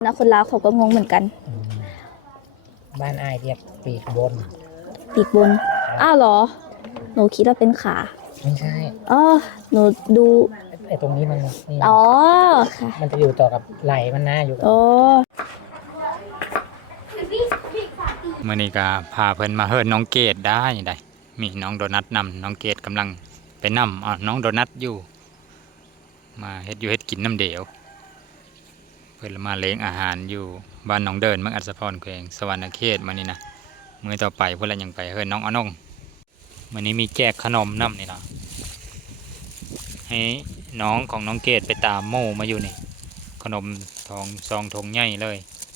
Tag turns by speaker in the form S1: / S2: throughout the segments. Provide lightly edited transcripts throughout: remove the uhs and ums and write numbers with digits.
S1: นะคนลาวเขาก็งงเหมือนกัน
S2: บ้านอ้ายเรียกปีกบน
S1: ปีกบนอ้าวเหรอหนูคิดว่าเป็นขา
S2: ไม่ใช่
S1: อ๋อหนูดู
S2: ไอ้ตรงนี้มันนี่
S1: อ๋อค่ะ
S2: มันจะอยู่ต่อกับไหลมันนะอยู่กับ
S1: อ๋อ
S3: มื่อนี้ก็พาเพิ่นมาเฮิร์น้องเกดได้มีน้องโดนัทนำน้องเกดกำลังไปนำน้องโดนัทอยู่มาเฮ็ดอยู่เฮ็ดกินน้ำเดียวเพิ่นมาเลี้ยงอาหารอยู่บ้านน้องเดินเมืองอัศพรแขวงสวรรณเขตมื้อนี้นะมื้อต่อไปเพิ่นละยังไปเฮิร์น้องอนงมื้อนี้มีแจกขนมน้ำนี่เนาะให้น้องของน้องเกดไปตามโม่มาอยู่นี่ขนมทองซองทงใหญ่เลย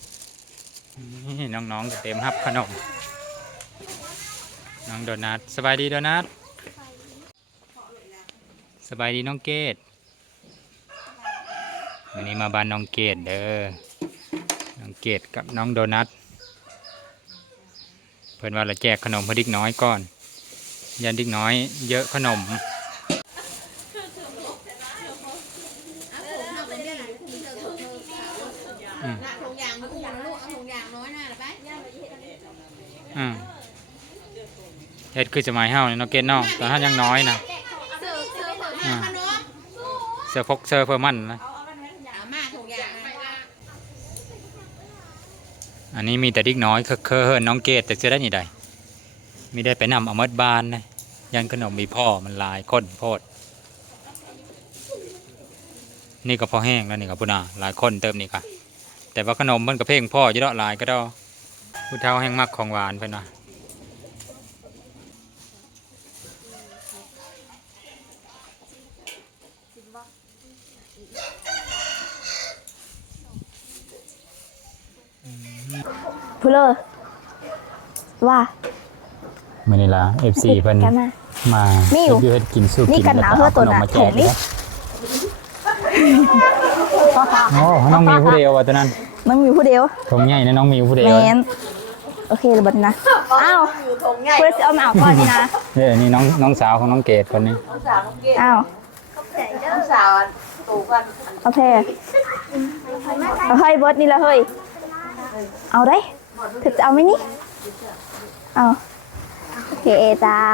S3: น้องๆก็เต็มฮับขนมน้องโดนัทสบายดีโดนัทสบายดีน้องเกดวันนี้มาบ้านน้องเกดเด้อน้องเกดกับน้องโดนัทเพิ่นว่าเราแจกขนมเพื่อเด็กน้อยก่อนยันเด็กน้อยเยอะขนมเฮ็ดคือจะหมายเฮาเนี่ยน้องเกดน้องตอนท่านยังน้อยนะเสือพกเสือเพื่อมันนะอันนี้มีแต่เด็กน้อยเคยเฮิรน้องเกดแต่เสื้อได้ยังไงมีได้ไปนำเอามัดบานนะยันขนมมีพ่อมันลายข้นโพดนี่ก็พอแห้งแล้วนี่ก็ปุ่นหลายคนเติมนี่ค่ะแต่ว่าขนมมันก็เพ่งพ่อจะดอกลายก็ดอผู้เฒ่าแห้งมักของหวานเพิ่นว่า
S1: พูดเลยว่า
S3: มื้อนี้ล่ะ FC เพิ่นมา
S1: เ
S3: ฮ็ดกินสู้กิน
S1: กันหนาวเฮือตัวหนาแข็งนี่
S3: โอ้น้องมีผู้เดียวว่ะตัวนั้น
S1: น้องมีผู้เดียว
S3: ทงใหญ่นะน้องมีผู้เดียว
S1: แมนโอเคเลยบัดนะอ้าวเพื่อจะเอามาเอาก่อนนี่นะ
S3: นี่น้องสาวของน้องเกดคนนี้
S1: อ้าว
S4: น้องสาวตู่กัน
S1: โอเคเอาให้เบิร์ดนี่ละเฮ้ยเอาได้ถึงจะเอาไหมนี่เอาโอเคจ้า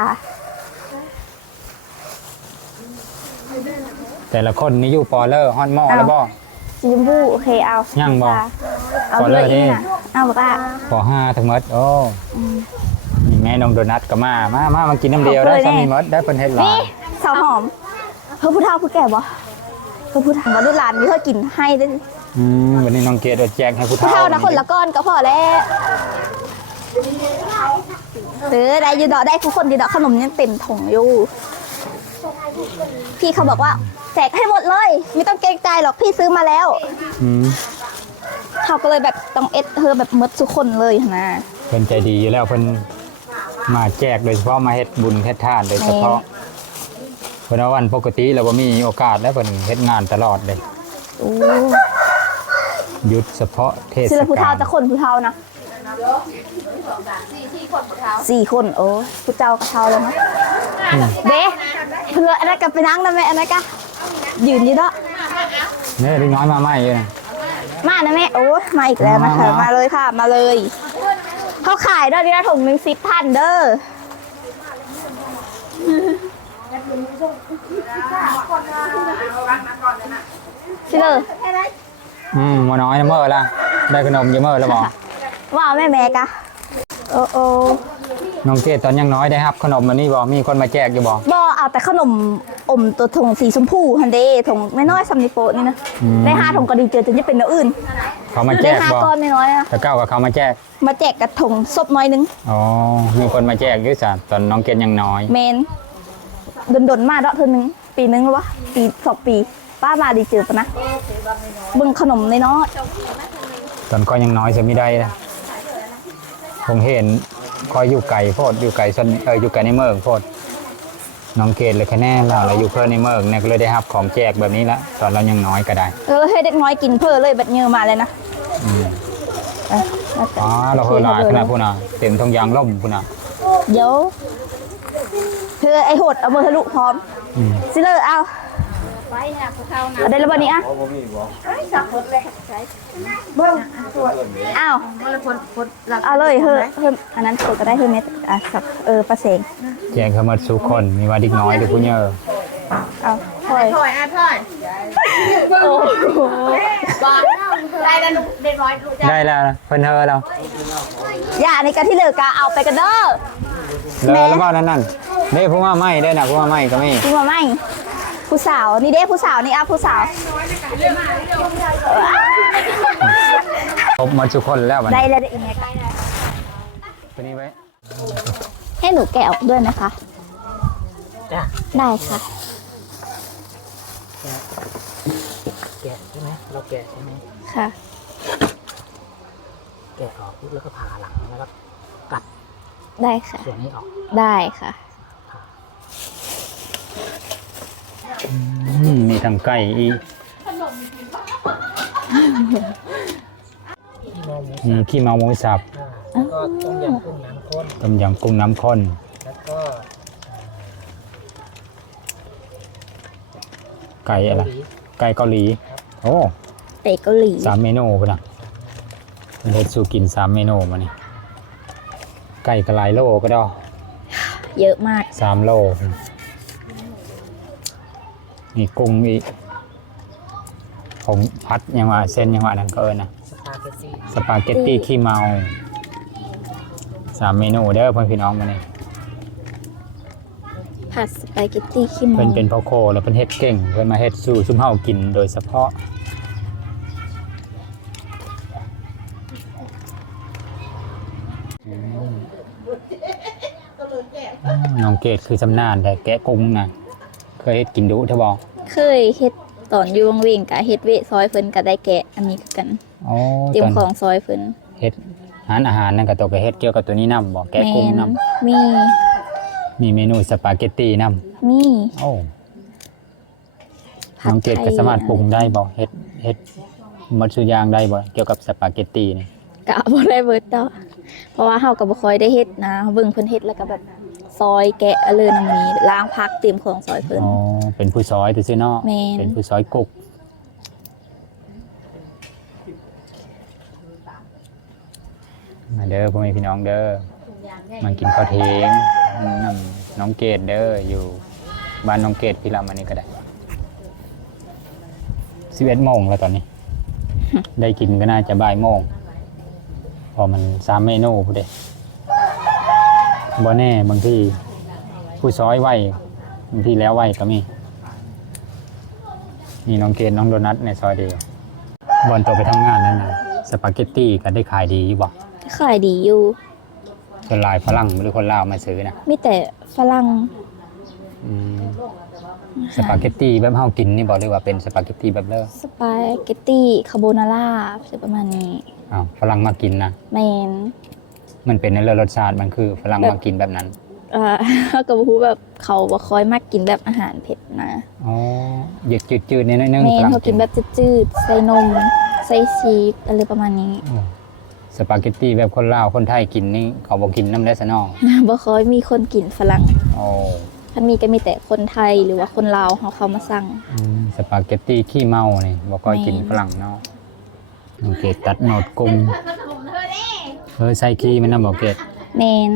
S3: แต่ละคนนี่อยู่ปอเลอร์ฮอนหม้อแล้วบ่
S1: สีชมพูโอเคเอา
S3: ย่างบ่
S1: เอาเลยนี่เอาบอกว่า
S3: ปอ5ทั้งหมดโอ้นี่แม่น้องโดนัทก็มากินน้ำเดียวได้ซ้ำมีมดได้เป็นเฮ็ดหลาย
S1: สาวหอมเพื่อผู้เฒ่าผู้แก่บ่เพื่อผู้ถามว่าลูกหลานมีเพื่อกินให้ได้
S3: วันนี้น้องเกดแจกให้ผู้
S1: เฒ่านะคนละก้อนก็พอแล้วได้ยูดอกได้ทุกคนยูดอกขนมยังเต็มถุงอยู่พี่เขาบอกว่าแจกให้หมดเลยไม่ต้องเกรงใจหรอกพี่ซื้อมาแล้วเขาก็เลยแบบต้องแบบมดทุกคนเลยนะ
S3: เพิ่นใจดีอยู่แล้วเพิ่นมาแจกโดยเฉพาะมาเฮ็ดบุญเฮ็ดทานโดยเฉพาะเพิ่นวันปกติเราบ่มีโอกาสแล้วเพิ่นเฮ็ดงานตลอดเลยหยุดเฉพาะเทศกาล
S1: ชื่อผู้เฒ่าจะคนผู้เฒ่านะ4 คนโอ้ผู้เจ้ากับเฒ่าแล้วนะเบ๊เพื่ออันนั้นกับไปนั่งนะแม่อันนั้นก็ยืนอยู่เนาะ
S3: เนี่ยเด็กน้อยมาใหม่เลย
S1: มานะแม่โอ้มาอีกแล้วนะคะมาเลยค่ะมาเลยเขาขายด้วยนี่นะถุงนึง10,000เด้อชิเลย
S3: มาน้อยนะเมื่อละได้ขนมเยอะเมื่อแล้วบอก
S1: ว่าแม่กะโอ้
S3: น้องเกดตอนยังน้อยได้ครับขนมมันนี่บอกมีคนมาแจกอยู่บอก
S1: เอาแต่ขนมอมตัวถุงสีชมพูฮันเดถุงไม่น้อยซัมนิโปนี่นะได้5 ถุงก็ดีเจอจนจะเป็นเนื้ออื่น
S3: เขามาแจกบอก
S1: ได้5 ก้อนไม่น้อยนะ
S3: แต่เก้ากับเขามาแจก
S1: กับถุงซบน้อยนึง
S3: อ๋อมีคนมาแจกด้วยจ้ะตอนน้องเกดยังน้อย
S1: เมนดนมาเนาะเธอนึงปีนึงหรือวะปี2 ปีป้ามาดีเจอปะนะบึงขนมในเนาะ
S3: ตอนก็ยังน้อยจะไม่ได้นะผมเห็นคอยอยู่ไก่โพดอยู่ไก่อยู่ไก่ในเมืองโพดน้องเกดเลยคะแนนเราอยู่เพื่อในเมืองเนี่ยก็เลยได้รับของแจกแบบนี้ละตอนเรายังน้อยก็ได้
S1: ให้เด็กน้อยกินเพื่อเลยแบบเยอะมาเลยนะ
S3: เราเฮลาขนาดพูน่ะเต็มทองยางล่มพูน่ะ
S1: เดี๋ยวเพื่อไอโหดเอามือทะลุพร้อมซิเลอร์เอา
S4: ไว้เนี่ยเขาเข้านะ
S1: เอาได้แล้วบ่นี้อ่ะ
S4: สักคนเลย
S1: อ้าว
S4: มันเลยคนหลัก
S1: เอาเลยเฮ้ยอันนั้นตัวก็ได้เฮ้ยเม็ดอ่ะสับปลาเสง
S3: แจงเขามาสู่คนมีว่าเด็กน้อยเด็กผู้เยอะ
S1: เอาถอย
S4: ถอยถอย
S1: โอ้โห
S4: บอลได้แล้วลูกเด็กน้อยลูกจ้า
S3: ได้แล้วนะเพิ่นเฮอเรา
S1: อย่าในการที่เหลือกาเอาไปกันเด้อ
S3: เลยแล้วบ่นั่นเด้ผู้ว่าไม่ได้นะผู้ว่าไม่ก็มี
S1: พี่มาไหมผู้สาวนี่เด้ผู้สาวนี่อ่ะผู้สาว
S3: ครบหมดทุกคนแล้วบัด
S1: ได้
S3: นี้
S1: แล้วได้อีกไงกัน
S3: ตัวนี้ไว้
S1: ให้หนูแกะออกด้วยไหมคะ
S2: จ้า
S1: ได้ค่ะ
S2: แกะใช่ไหมเราแกะใช่ไหม
S1: ค่ะ
S2: แกะออกปุ๊บแล้วก็ผ่าหลังแล้วก็กัด
S1: ได้ค่ะ
S2: ส่วนนี้ออก
S1: ได้ค่ะ
S3: มีทั้งไก่อีก
S2: ที่มองหมูสับ
S3: ขี้เมาหมูสับ
S2: แล้วก็ต้มยำกุ้งน้ำข้น
S3: ต้มยำกุ้งน้ำข้น
S2: แล้วก็
S3: ไก่อะไร ไก่เกาหลี โอ้
S1: เป็ดเกาหลี
S3: 3 เมนูพุ่นน่ะเฮ็ดสู่กิน3 เมนูมานี่ไก่กระไรโลก็ได้
S1: เยอะมาก
S3: 3 โลนี่กุ้งอีกผมพัดยังว่าเส้นยังว่านั่นก็เอิ้นนะ
S2: สปาเกตตี้
S3: สปาเกตตี้ขี้เมา3 เมนูเด้อเพื่อนพี่น้องมานี่
S1: ผัดสปาเกตตี้ขี้เมา
S3: เพิ่นเป็นพ่อโคแล้วเพิ่นเฮ็ดเก่งเพิ่นมาเฮ็ดสู่ซุมเฮากินโดยเฉพาะน้องเกดคือสำนานแต่แกะกุ้งนะเคยเฮ็ดกินดุเท่าบ่
S1: เคยเฮ็ดตอนอยู่วังเวงกะเฮ็ดเวะซอยเพิ่นก็ได้แกะอันนี้คือกัน
S3: อ๋อ
S1: เตรีย
S3: ต
S1: ม
S3: อน
S1: ของซอยเพิ่น
S3: เฮ็ดอาหารนั่นก็ตกไปเฮ็ดเกี่ยวกับตัวนี้นํบ่แกะกุ้งนํ
S1: มี
S3: มีเมนูสปาเกตตี้นํ
S1: มี
S3: โอ้
S1: ผั
S3: น้
S1: ด
S3: องเกด
S1: ไท
S3: ก็
S1: ย
S3: สามารถปรุงได้บ่เฮ็ดหมดทุกอย่างได้บ่เกี่ยวกับสปาเกตตี้นี่
S1: กะบ่ได้เบิดดอกเพราะว่าเฮาก็บ่ค่อยได้เฮ็ดนะเบิ่งเพิ่นเฮ็ดแล้วก็แบบซอยแกะเลยนำนี้ล้างผักเตรียมของซอยเพิ่น
S3: อ๋อเป็นผู้ซอยซื่อๆเนาะ
S1: แม่น
S3: เป็นผู้ซอยกุกมาเด้อพ่อแม่พี่น้องเด้อมากินข้าวเทงนำน้องเกดเด้ออยู่บ้านน้องเกดพี่ลามานี่ก็ได้11 โมงแล้วตอนนี้ ได้กินก็น่าจะบ่ายโมงพอมัน3 เมนูพูดเด้บ่แน่บางทีผู้ซอยไวบางทีแล้วไวก็มีนี่น้องเกดน้องโดนัทในซอยเดียวบอลตัวไปทำงานนั่นน่ะสปาเกตตี้ก็ได้ขายดีอยู่บ่
S1: ขายดีอยู่
S3: ส่วนหลายฝรั่งหรือคนลาวมาซื้อนะ
S1: มีแต่ฝรั่ง
S3: อืมสปาเกตตี้แบบเฮากินนี่บ่หรือว่าเป็นสปาเกตตี้แบบเลิศ
S1: สปาเกตตี้คาโบนาร่าประมาณนี้
S3: อ้าวฝรั่งมากินนะ
S1: แมน
S3: มันเป็นในเรื่องรสชาติมันคือฝรั่งมากินแบบนั้น
S1: ก็บ่ฮู้แบบเขาบ่ค่อยมักกินแบบอาหารเผ็ดนะ
S3: อ๋อหยึดจืดๆนิดนึง
S1: แม
S3: ฝ
S1: น
S3: รั่ง
S1: เขากินแบบจืดๆใส่นมใส่ชีสอะไรประมาณนี้
S3: โอ้สปาเกตตี้แบบคนลาวคนไทยกินนี่เขาบ่กินน้ำได้ซะเนาะ
S1: บ่ค่อยมีคนกินฝรั่ง
S3: โอ้
S1: ถ้ามีก็มีแต่คนไทยหรือว่าคนลาวเขาเข้ามาสั่ง
S3: สปาเกตตี้ขี้เมานี่บ่ค่อยกิน
S1: แม่น
S3: ฝรั่งเนาะโอเคตัดโหนดกุ้งใส่ขี้มันนำบ่เกด
S1: แมน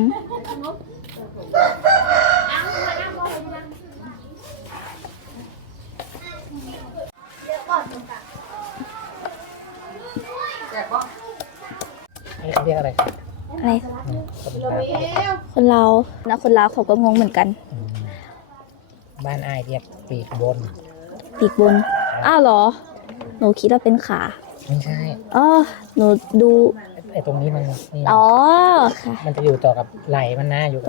S2: อันนี้เขาเรียกอะไร
S1: อะไร คนลาวนะคนลาวเขาก็งงเหมือนกัน
S2: บ้านอายเรียกปีกบน
S1: ปีกบนอ้าวเหรอ หนูคิดว่าเป็นขา
S2: ไม่ใช่
S1: อ๋อหนูดู
S2: ไอ้ตรงนี้มันนี่
S1: อ๋อค่ะ
S2: มันจะอยู่ต่อกับไหล่มันนะอยู่กับ
S1: โอ้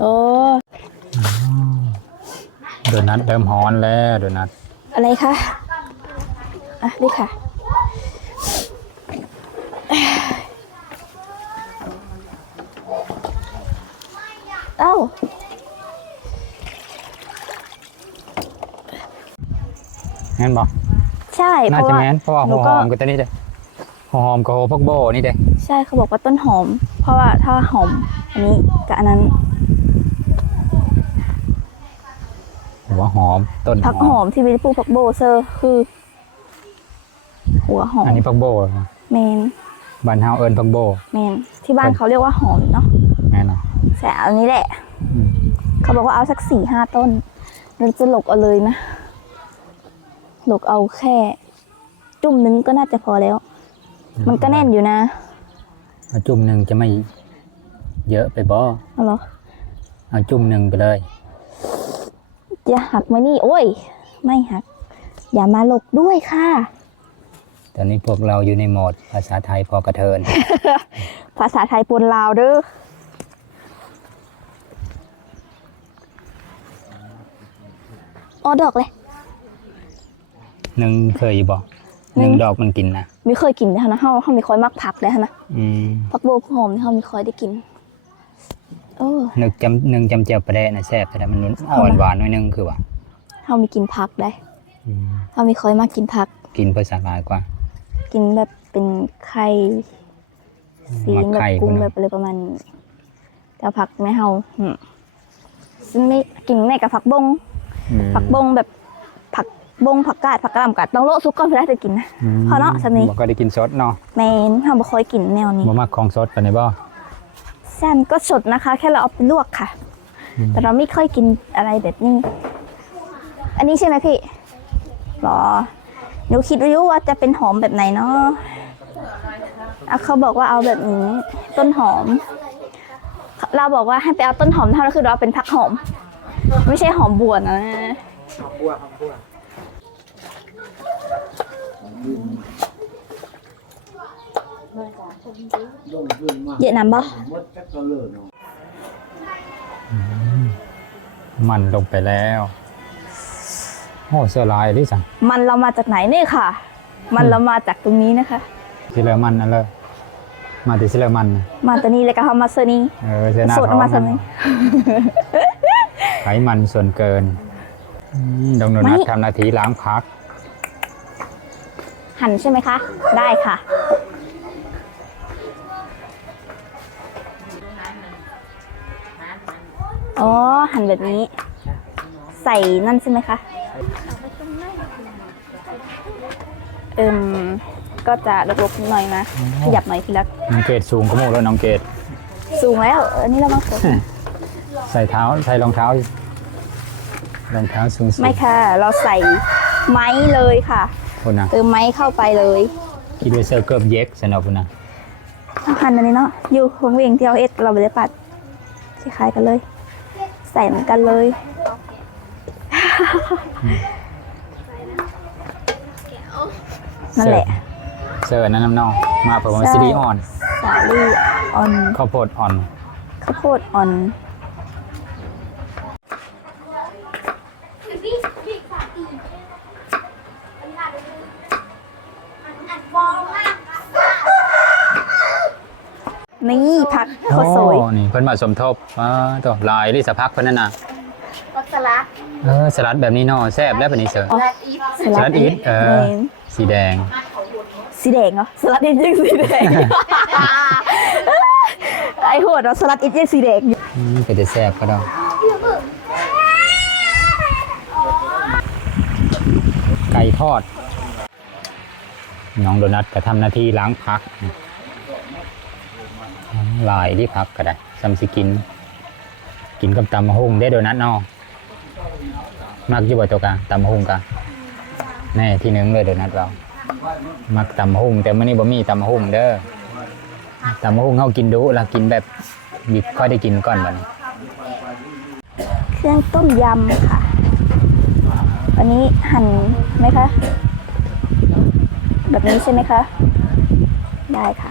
S3: โดนัทเริ่มฮ้อนแล้วโดนัท
S1: อะไรคะอ่ะนี่ค่ะ เอ้า
S3: งั้นบ่
S1: ใช่เพ
S3: น่า
S1: ราะ
S3: จะ
S1: ว่า
S3: แม่นเพราะว่า
S1: หนู
S3: หัว
S1: ก็
S3: หอมก็ตัวนี้เด้หัวหอมกับหัวพักโบนี่เด้
S1: ใช่เขาบอกว่าต้นหอม เพราะว่าถ้าหอมอันนี้กับอันนั้น
S3: หัวหอมต้น
S1: ผักหอมที่วิลิปูผักโบเซอร์คือ หัวหอม
S3: อันนี้ผักโบ
S1: เมน
S3: บ้านเฮาเอิ้นผักโบ
S1: เมนที่บ้านเขาเรียกว่าหอมเนาะ
S3: แม่นเนาะ
S1: แต่อันนี้แหละ
S3: อืม
S1: เขาบอกว่าเอาสัก4-5 ต้นเราจะหลกเอาเลยนะหลกเอาแค่ จุ่มนึงก็น่าจะพอแล้ว มันก็แน่นอยู่นะ
S3: เอาจุ่มหนึ่งจะไม่เยอะไปบ่
S1: เอาเหรอ
S3: เอาจุ่มหนึ่งไปเลย
S1: จะหักไหมนี่ โอ้ย ไม่หัก อย่ามาหลกด้วยค่ะ
S3: ตอนนี้พวกเราอยู่ในโหมดภาษาไทยพอกระเทิน
S1: ภาษาไทยปนลาวเด้ออ๋อดอกเลย
S3: หนึ่งเคยอยู่บ่หนึ่งดอกมันกินนะ
S1: ไม่เคยกินเลยนะเขามีคอยมักผักเลยนะ
S3: อืม
S1: ผักโบกหอมนี่เขามีคอยได้กินโอ้
S3: นึกจำหนึ่งจำเจียวปลาแดะนะแซ่บแต่มันอ่อนหวานหน่อยนึงคือว่า
S1: เขามีกินผักได้
S3: อืม
S1: เขามีคอยมากกินผัก
S3: กินภาษาลายกว่า
S1: กินแบบเป็นไข่ซีน
S3: มัก
S1: แบ
S3: ไข่
S1: บกุ้ง
S3: พุ่น
S1: แบ
S3: น่ะ
S1: บอะไรประมาณนี้แต่ผักไม่เฮาซึ่งไม่กินแม่กับผักบง
S3: อืม
S1: ผักบงแบบผักบงผักกาดผักกระหล่ำกัดต้องโลซุกก่อนเพื่อจะกินนะ พอเนาะสำนี้
S3: บ่ก็ได้กินสดเนาะ
S1: แมนเขาบ่ค่อยกินแนวนี้
S3: บ่มักของสดปานใดบ่
S1: แซนก็สดนะคะ แค่เราเอาไปลวกค่ะ แต่เราไม่ค่อยกินอะไรแบบนี้ อันนี้ใช่ไหมพี่หรอหนูคิดอยู่ว่าจะเป็นหอมแบบไหนเนาะอ่ะเขาบอกว่าเอาแบบนี้ต้นหอม เราบอกว่าให้ไปเอาต้นหอมเท่านั้นคือเราเอาเป็นผักหอม ไม่ใช่หอมบัวนะเยอะน้ำบ่
S3: มันลงไปแล้วโอ้เสื้อลายดิสั่ง
S1: มันเรามาจากไหนนี่ค่ะ มันเรามาจากตรงนี้นะคะ
S3: สิเลอมันนั่นเลยมาแต่สิเลอมันน่ะ
S1: มาตัวนี้เลยก็เขามาเซอร์นี้
S3: เสื้อหน้า
S1: สด
S3: ท้อง
S1: มาเซอร์นี้
S3: ไขมันส่วนเกินดงโดนัททำหน้าที่ล้างพัก
S1: หั่นใช่ไหมคะ ได้ค่ะ อ๋อ หั่นแบบนี้ ใส่นั่นใช่ไหมคะ ก็จะลกๆหน่อยนะ ขยับหน่อยทีละ
S3: น้องเกดสูงก็โมแล้วน้องเกด
S1: สูงแล้ว อันนี้เรามาสด
S3: ใส่รองเท้ารองเท้าสูง
S1: ไม่ค่ะ เราใส่ไม้เลยค่ะ
S3: คนนะ
S1: เติมไม้เข้าไปเลย
S3: คิดว่าเสื้อเกือบเย็กสนับคนนะ
S1: หั่นอันนี้เนาะ อยู่วงเวียงที่เอาเอสเราไม่ได้ปัดคล้ายๆกันเลย ใส่เหมือนกันเลย นั่นแหละ
S3: เสื้อนั้นน้ำนองมาเผื่อว่าซีรีส์อ่อน
S1: สาลี่อ่อน
S3: ข้าวโพดอ่อน
S1: ข้าวโพดอ่อน นี่ผักโคตรสวย
S3: โอ้นี่เพิ่นมาสมทบตัวลายลิสพักเพิ่นนั่นน่ะ
S4: ก็สลัด
S3: สลัดแบบนี้เนาะแซ่บแล้วแบบนี้เสือ
S1: อ๋อ
S4: สลัดอีฟ
S3: สลัดอีท
S1: เมน
S3: สีแดง
S1: สีแดงเหรอ สลัดอิทยังสีแดง ไอ้โหดเราสลัดอิทยังสีแดงอยู่
S3: เป็นแต่แซ่บก็ได้ไก่ทอด น้องโดนัทก็ทำหน้าที่ล้างพักลายที่พักก็ได้ซัมสิกินกับตำมะฮุ่งได้โดนัทเนาะมักอยู่บ่ตัวกลางตำมะฮุ่งกะแน่ที่หนึ่งเลยโดนัทเรามักตำมะฮุ่งแต่มื้อนี้บ่มีตำมะฮุ่งเด้อตำมะฮุ่งเฮากินดุละกินแบบบิดค่อยได้กินก่อนบัดนี้
S1: เครื่องต้มยำค่ะ อันนี้หั่นไหมคะ แบบนี้ใช่ไหมคะ ได้ค่ะ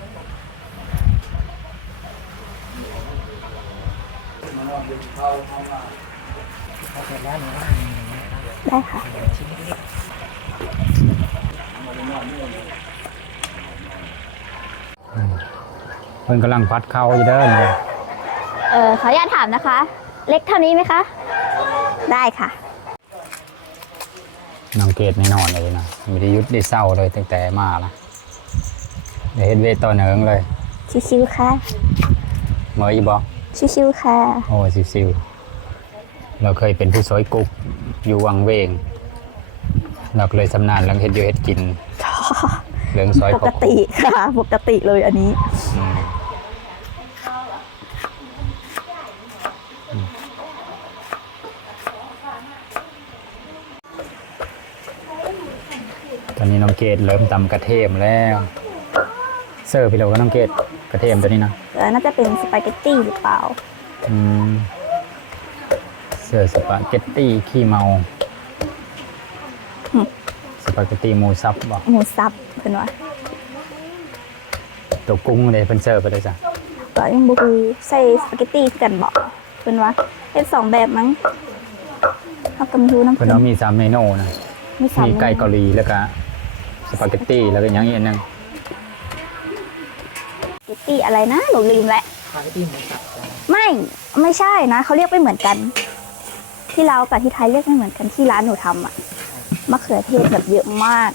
S1: ได้ค่ะ
S3: เพิ่นกำลังพัดเข้าอยู่เด้อนี่
S1: ขออนุญาตถามนะคะ เล็กเท่านี้ไหมคะ ได้ค่ะ
S3: น้องเกดไม่นอนเลยนะไม่ได้หยุดได้เศร้าเลยตั้งแต่มาละได้เฮ็ดเวทต่อเนื่องเลย
S1: ชิวๆค่ะ
S3: เมื่อยบ่
S1: ชิวๆค่ะ
S3: โอ้ซิวเราเคยเป็นผู้ซอยกุ๊กอยู่วังเวงเราก็เลยสำนานเรื่องเฮ็ดอยู่เฮ็ดกินเรื่องซอย
S1: ปกติค่ะปกติเลยอันนี้
S3: อืมตอนนี้น้องเกดเริ่มตำกระเทียมแล้วเสิร์ฟพี่เราก็น้องเกดกระเทียมตัวนี้นะ
S1: น่าจะเป็นสปาเกตตี้หรือเปล่า
S3: อืมเสิร์ฟสปาเกตตี้ขี้เมา
S1: อืม
S3: สปาเกตตี้หมูสับบอก
S1: หมูสับเพิ่นว่า
S3: ตัวกุ้งเลยเป็นเสิร์ฟไปเลยจ้ะ
S1: ก็ยังบ่ฮู้ใส่สปาเกตตี้คือกันบ่เพิ่นว่าเป็น2แบบมั้งเฮาก็ไม่รู้นำ
S3: เพิ่น
S1: เพิ่น
S3: เอามี3เมนูนะ
S1: มี3
S3: มีไก่เกาหลีแล้วก็สปาเกตตี้แล้วก็อย่างอีกอันหนึง
S1: สปาเกตตี้อะไรนะหนูลืมแล้ว
S2: สปาเกตตี้หมูสับจ้ะ
S1: ไม่ใช่นะเขาเรียกไม่เหมือนกัน ที่เราวกับที่ไทยเรียกไม่เหมือนกันที่ร้านหนูทำอะมะเขือเทศแบบเยอะมาก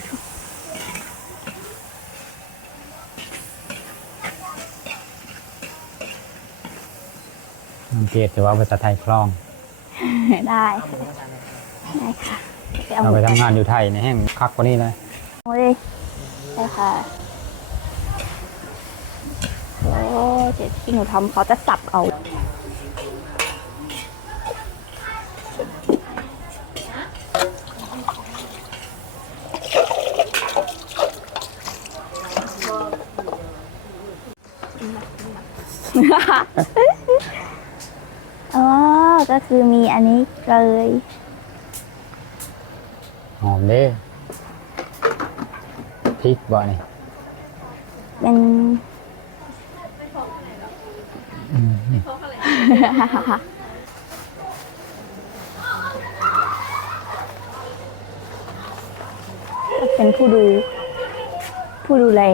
S3: น้องเกดจะว่าภาษาไทยคล่อง
S1: ได้ได้ค่ะไปเอา
S3: เอา
S1: ห
S3: ไป
S1: มู
S3: ทำงานอยู่ไทยในแห้งคักกว่านี้เลย
S1: โอ้ยได้ค่ะโอ้เจ๊ที่หนูทำเขาจะสับเอา อ๋อ ก็คือมีอันนี้เลย
S3: หอมเด้พริกบ่นี่
S1: เป็น
S3: นี่
S1: เป็นผู้ดูแล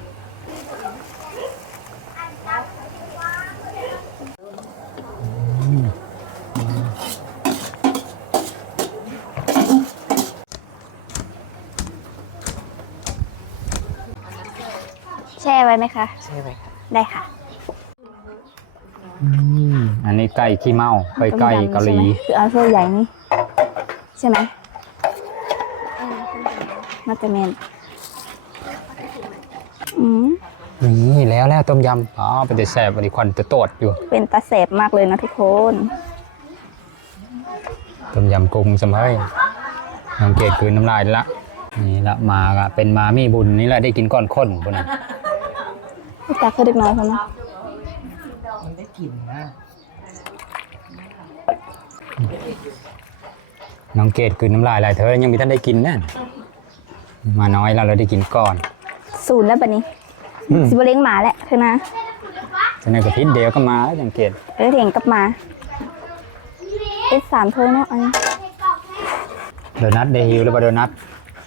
S1: แช่ไว้ไหมคะ
S2: ใช่ไหมครับ
S1: ได้ค่ะ
S3: อันนี้ไก่ขี้เมาไก่เกาหลี
S1: ต้มยำใช่ไหมคือเอาถ้วยใหญ่นี่ใช่ไหมมาจะเมนอืม
S3: นี่แล้วต้มยำอ๋อเป็นแต่แสบวันนี้ควันจะโตดอยู่
S1: เป็นตาแสบมากเลยนะทุกคน
S3: ต้มยำกุ้งสมัยน้องเกดคืนน้ำลายละนี่ละมาก็เป็นมามีบุญนี่แหละได้กินก้อนข้นพวกนั้น
S1: พี่ตาเคยเด็กน้อยเขาไหม
S2: มันได้กลิ่นนะ
S3: น้องเกดคืนน้ำลายอะไรเธอยังมีท่านได้กินแน่มาน้อยแล้วเราได้กินก่อน
S1: ศูนย์แล้วบัดนี้ สิบเลี้ยงหมาแหละคือนะ
S3: จะในกระพิษเดียวก็มาแล้วสังเกต
S1: เถียงกลับมาเป็น3ถ้วยเนาะอันนี้
S3: โดนัทเดฮิวหรือเปล่าโดนัท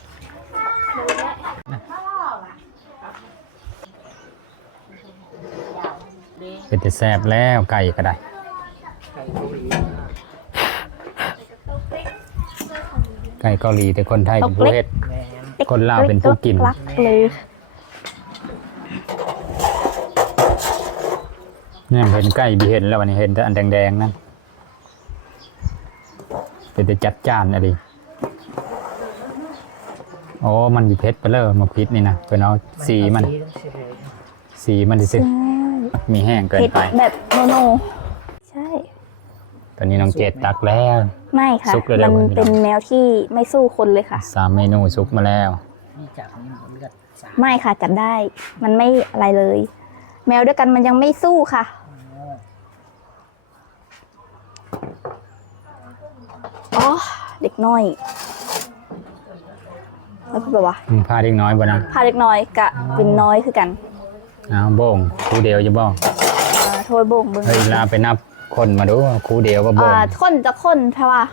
S3: เป็นแต่แสบแล้วไก่ก็ได้
S2: ไก่เกาหลี
S3: ไก่เกาหลีแต่คนไทยเป็นผู้เฮ็ด
S2: แมน
S3: คนลาวเป็นผู้กิน
S1: รักเลย
S3: เนี่ยเห็นไก่บีเห็นแล้ววันนี้เห็นแต่อันแดงๆนั่นเป็นแต่จัดจ้านอะไรโอ้มันมีเพชรไปเลยมาพิษนี่นะเป็นเอาสีมัน สีมันดิสิ
S1: ใช่
S3: มีแห้งเกิน
S1: เผ็ด
S3: ไป
S1: แบบโนโนใช่
S3: ตอนนี้น้องเกดตักแล้ว
S1: ไม่ค่ะ
S3: ซุกเลยได้
S1: มัน
S3: ไหม
S1: เป็นแมวที่ไม่สู้คนเลยค่ะ
S3: 3 เมนูซุปมาแล้ว
S2: นี่จับนี่เลือดสาด
S1: ไม่ค่ะจับได้ มันไม่อะไรเลย แมวด้วยกันมันยังไม่สู้ค่ะ อ๋อ เด็กน้อย แล้วพูดแบบว่า
S3: พาเด็กน้อยบ่นะ
S1: พาเด็กน้อยกะเป็นน้อยคือกัน
S3: เอาโบ่งคู่เดียวจะบ่
S1: โทยโบ่งเบึง
S3: เฮ้ยลาไปนับคนมาดูคู่เดียวก็บ่ง
S1: คนจะคนใช่ป่ะ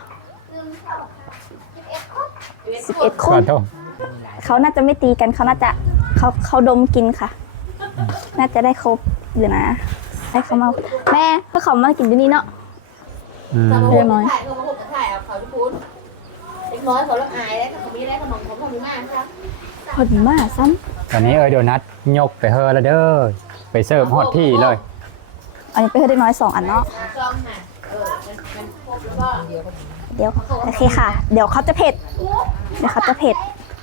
S1: 11 ค
S3: ขอน โทษ
S1: เขาน่าจะไม่ตีกันเขาน่าจะเขาดมกินค่ะ น่าจะได้ครบอยู่นะให้เขามาแม่เพื่อเขามากินที่นี่เนาะ
S3: อืม
S1: เล็กน้อย
S4: ถ่ายเขาบอกถ่ายเอาเขาที่พูดเล็กน้อยเขาละอายแล้วเขาไม่ได้ขนมเขาทำมากครับ
S1: พอดีมากซ้
S3: ตอนนี้โดนัทยกไปเฮอแล้วเด้อไปเสิร์ฟฮอดที่เลย
S1: ำอันนี้ไปให้เด็กน้อย2 อันเนาะ
S4: ซองค่ะมัน
S1: เดี๋ยวโอเคค่ะ เดี๋ยวเขาจะเผ็ด เดี๋ยวเขาจะเผ็ด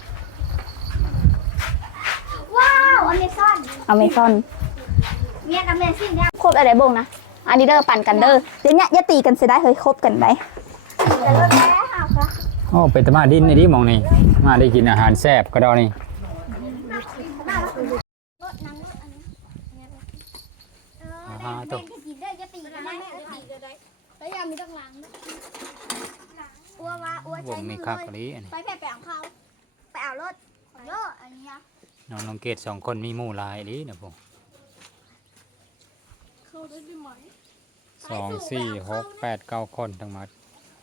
S5: ว้าวอเมซอน
S1: อเมซอน
S5: เมียกับเมียสิ่งเนี้ย
S1: ครบอะไรบ้งนะ อันนี้เด้อปั่นกันเด้อ เดี๋ยวเนี้ยอย่าตีกันเสียได้เฮ้ยครบกันไป
S5: จะลดแล้วค่ะ
S3: โอ้เป็นตะมาดินในนี้มองนี่มาได้กินอาหารแซ่บก็ดอนี่
S5: ลดน้ำลดอันนี้
S3: อ่าตัว
S5: จะกินได้จะตีกันได้จะตีกันได้แล้วยังมีต้องล้างด้วยอ้วว่าอ้ว
S3: ว
S5: ใช้
S3: ง
S5: มื
S3: นี้
S5: อ
S3: คัก
S5: เลย
S3: นี้อันนี้
S5: ไปแผ่ไปเอาเขาไปเอารถเยอะอันนี้นะ
S3: น้องเกด2คนมีหมู่หลายนี้นะพวก
S5: เข้าได้ไหม
S3: 2 4 6 8 9 คนทั้งหมด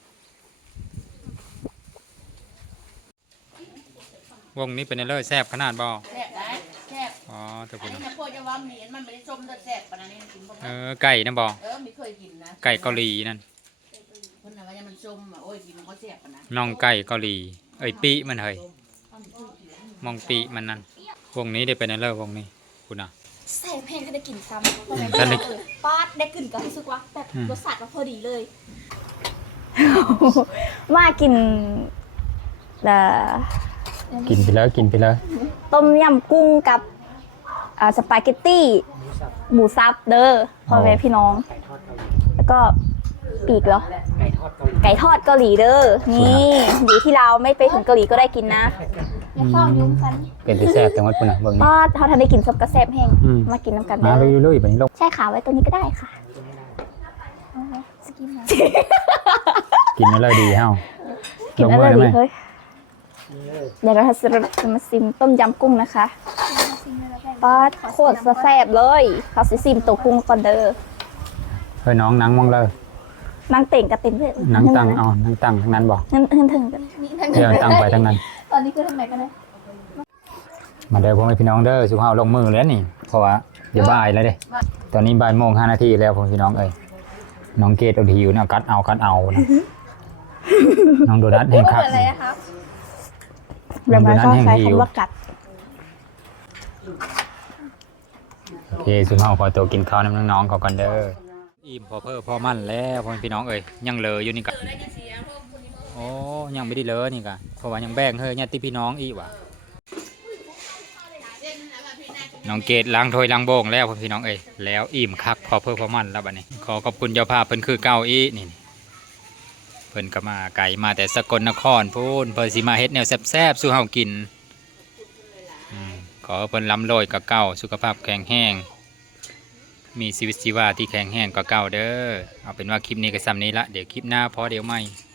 S3: วงนี้เป็นเลยแซ่บขนาดบ่
S4: แซ่บได้แซ่บ
S3: อ๋อตัว
S4: อัน
S3: คุณ
S4: นี้นะพวกจะว่าเหมียนมันไม่ได้ส้มแต่แซ่บปานนั้นกินบ่
S3: ไก่นะบ่
S4: ไม่เคยกินนะ
S3: ไก่เกาหลีนั่น
S4: คนน่ะว่าจะมันส้มอ่ะโอ้ยกินมันก็แซ่บปานนั้น
S3: น้องไก่เกาหลีเอ้ยปีมันเฮ้ยมองปีมันนั่นวงนี้ได้เป็นเลยวงนี้คุณอ่ะ
S6: ใส่แพงก็ได้กลิ่นซ้
S3: ท่านได้
S6: ำป้าดได้กลิ่นก็รู้สึกว่าแบบรสชาติมันพอดีเลย
S1: มากินเอ่อ
S3: กินไปแล้วกินไปแล้ว
S1: ต้มยำกุ้งกับสปาเกตตี้หมูสับเด้อพ่อแม่พี่น้อง แล้วก็ปีกเหรอ
S2: ไก่ทอดเกาหลี
S1: ไก่ทอดเกาหลีเด้อ นี่อยู่ที่เราวไม่ไปถึงเกาหลีก็ได้กินนะ
S6: อย่าเฝ้ายุ่งกัน
S3: เป็นที่แซ่บจังหวัดคุณอ่ะเบิ่งนี่
S1: ป้าเขาทันได้กินซุปกระแซบแห้ง
S3: อืม
S1: มากินน้ำกัน
S3: มา
S1: เด้อ
S3: เรื่อยๆแบบนี้ลง
S1: ใช่ค่ะไว้ตัวนี้ก็ได้ค่ะ
S3: กินอะไรดีเฮ้า
S1: กิน
S3: ลง
S1: อะไร
S3: มือได้
S1: ดี
S3: ไหม
S1: เฮ้ยเดี๋ยวเราจะมาซิมต้มยำกุ้งนะคะป้าโคตรแซ่บเลยเขาสิซิมตัวกุ้งก่อนเด้อ
S3: เฮ้ยน้องนังมองเลย
S1: นางเต่งกับเต็มเลย
S3: นังตั้งเอานังตั้งทั้งนั้นบอก
S1: เงินถึงกัน
S3: เดี๋ยวตั้งไปทั้งนั้น
S6: ตอนนี้คือทำไมกันนะ
S3: มาเด้อพ่อแม่พี่น้องเด้อสุขภาพลงมือแล้วนี่เพราะว่าเดี๋ยวบ่ายแล้วเด้ตอนนี้บ่ายโมง5 นาทีแล้วพ่อแม่พี่น้องเอ้ยน้องเกดเอาทีอยู่เนี่ยกัดเอานะน้องโดนัทแห่งคัก
S6: อะไรอะครับ
S1: เรามาก็ใช้คำว่ากัด
S3: โอเคสุขภาพขอตัวกินข้าวน้ำน้องๆเขากันเด้ออิ่มพอเพิ่มพอมั่นแล้วพ่อแม่พี่น้องเอ้ยยังเหลืออยู่นี่กะโอ้ยังไม่ได้เหลือนี่กะเพราะว่ายังแบ่งเฮ้ยญาติพี่น้องอีกว่ะน้องเกดล้างถ้วยล้างโบงแล้วพ่อพี่น้องเอ้ยแล้วอิ่มคักพอเพิ่มพอมั่นแล้วบัดนี้ขอขอบคุณเจ้าภาพเพิ่นคือเก้าอีนี่เพิ่นก็มาไก่มาแต่สกลนครพูนเพิ่นสิมาเฮ็ดแนวแซ่บๆสู่เฮากินขอเพิ่นล้ำโรยกับเก้าสุขภาพแข็งแรงมีชีวิตชีวาที่แข็งแรงกว่าเก่าเด้อเอาเป็นว่าคลิปนี้ก็ซ้ำนี้ละเดี๋ยวคลิปหน้าพอเดี๋ยวไม่